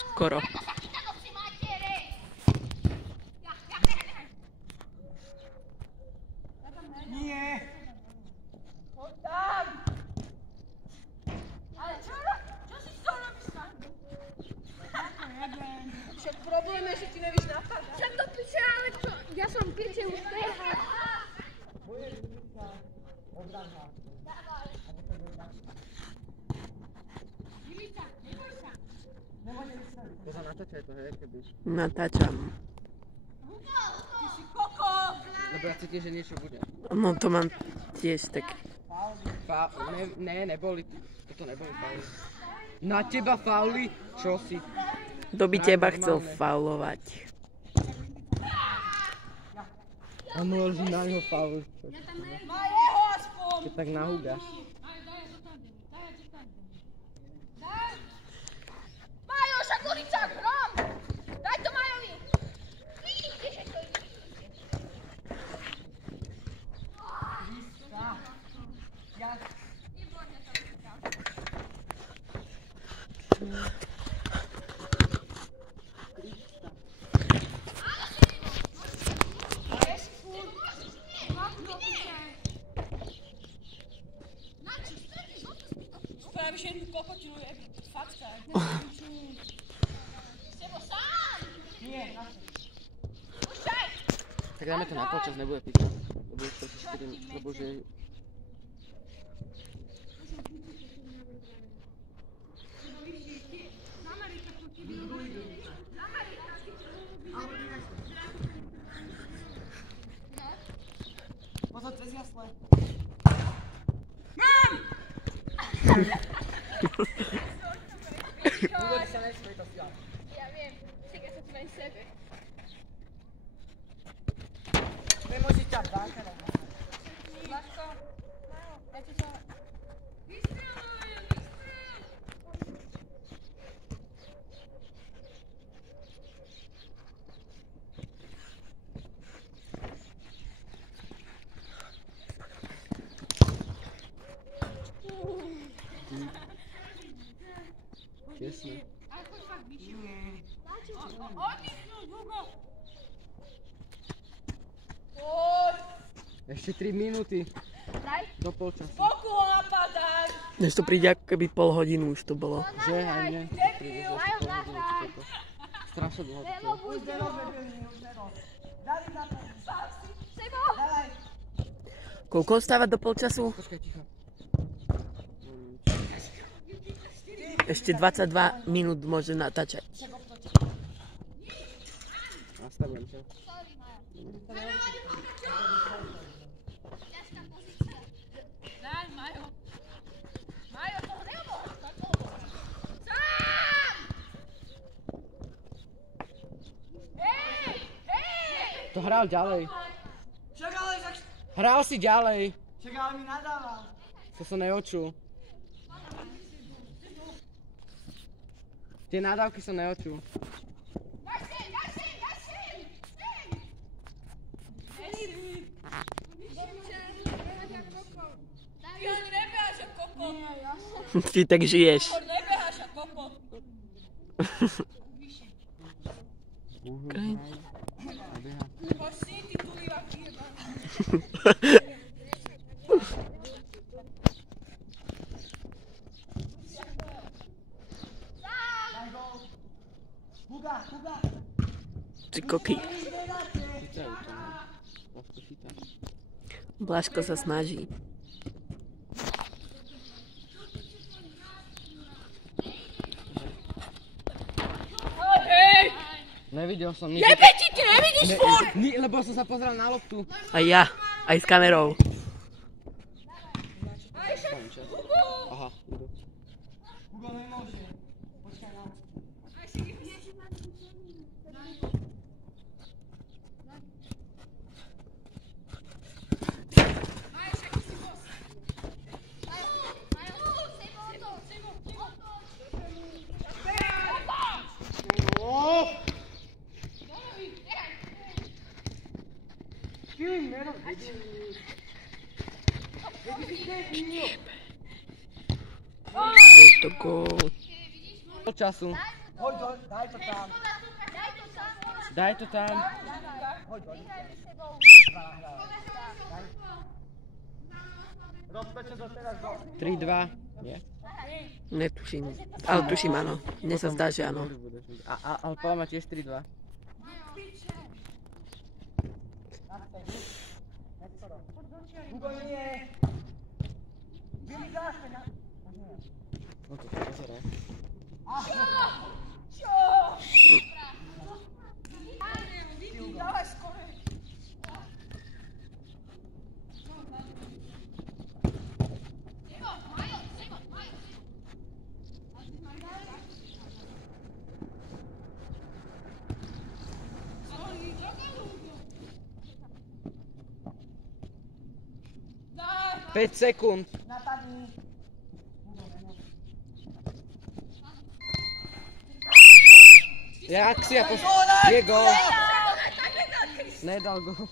Skoro. Nie! Poď tam! Ale čo si z toho robíš tam? Však problém je, že ti nevíš napadať. Však to piče, ale čo? Ja som piče už behal. Budeš sa obranná. Dávaj. Dimica, neboj sa. Nemôžeš sa. To sa natáčaj to, hej, kebyš. Natáčam. Ty si koko! Lebo ja cítim, že niečo bude. No to mám tiež tak. Neboli. Toto neboli fauly. Na teba fauly? Čo si? Kto by teba chcel faulovať? A môžu na ňo faul. Má jeho aspoň! Keď tak nahúgaš. Majo, však ulica, hrom! Daj to Majovi! Spravíš jednu kokotinu, facka. S tebou sám! Nie, na to. Pušťaj! Tak dáme to na polčas, nebude píka. Lebo už to si 4, lebo že... Pozor, cez jasle. Vôbec sa nesmej to fiať. Ja viem, však ja sa tu len sebe. Nemôže ťa báka dať. Láško, ja ti to... Tesne. Ale choď fakt vyššie. Oddychnúť, Hugo! Poď! Ešte 3 minúty. Daj. Do polčasu. Boku ho napadaj! Než to príde ako keby pol hodinu už to bolo. Že? Aj nie. Debil! Strašne dlho to Lebo bolo. Už nerob, debilný, už nerob. David napadaj. Sám si. Sebo! Daj. Koľko ostáva do polčasu? Počkaj, ticho. Ešte 22 minút môže natáčať. Nastavujem sa. Sorry, Maja. Ťažká pozícia. Daj, Majo. Majo, toho nemohol. Sám! Hej! Hej! To hral ďalej. Však ale však... Hral si ďalej. Však ale mi nadával. To som neočul. Tie nadávky som neočul. Daj sem, daj sem, daj sem! Sem! Ty ani nebeháš ako koko. Ty tak žiješ. Nebeháš ako koko. Okay. Poď si, ty tulivák vyjebaný. Huga, Huga! Ty koky. Chytajú to, no. Vlastne chytá. Blažko sa snaží. Hej! Nevidel som nič. Jebe ti, ty nevidíš furt! Lebo som sa pozrel na loptu. Aj ja. Aj s kamerou. Aha, idú. Hugo nemôže. Počkaj na... Je to gól. Do času. Daj to tam. Tri, dva. Nie? Netuším. Ale tuším áno. Mne sa zdá, že áno. Ale podľa ma tiež 3-2. Päť sekúnd. Je akcia, je gól. Nedal gól.